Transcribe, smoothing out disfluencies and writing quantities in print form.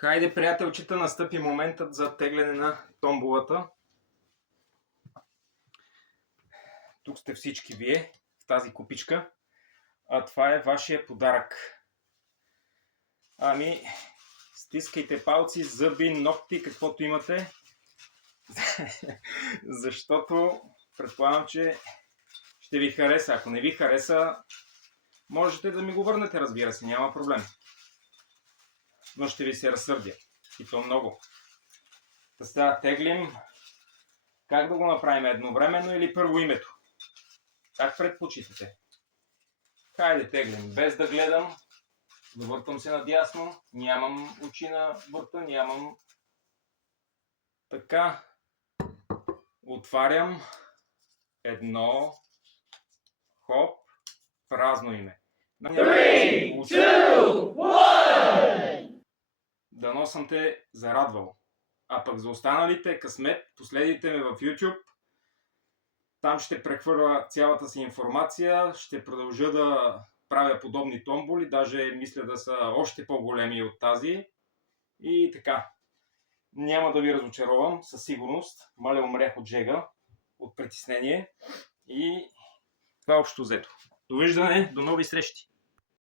Хайде, приятелчета, настъпи моментът за тегляне на томболата. Тук сте всички вие в тази купичка, а това е вашия подарък. Ами, стискайте палци, зъби, ногти, каквото имате, защото предполагам, че ще ви хареса. Ако не ви хареса, можете да ми го върнете, разбира се, няма проблем. Но ще ви се разсърдя. И то много. Да сега теглим. Как да го направим едновременно или първо името? Как предпочитате? Хайде теглим, без да гледам. Завъртам се надясно. Нямам очи на върта, нямам. Така. Отварям. Едно. Хоп. Празно име. 3, 2, 1! Дано съм те зарадвал. А пък за останалите късмет, последите ме в YouTube. Там ще прехвърля цялата си информация, ще продължа да правя подобни томболи, даже мисля да са още по-големи от тази. И така, няма да ви разочаровам, със сигурност. Мале умрях от жега, от притеснение. И това общо взето. Довиждане, до нови срещи!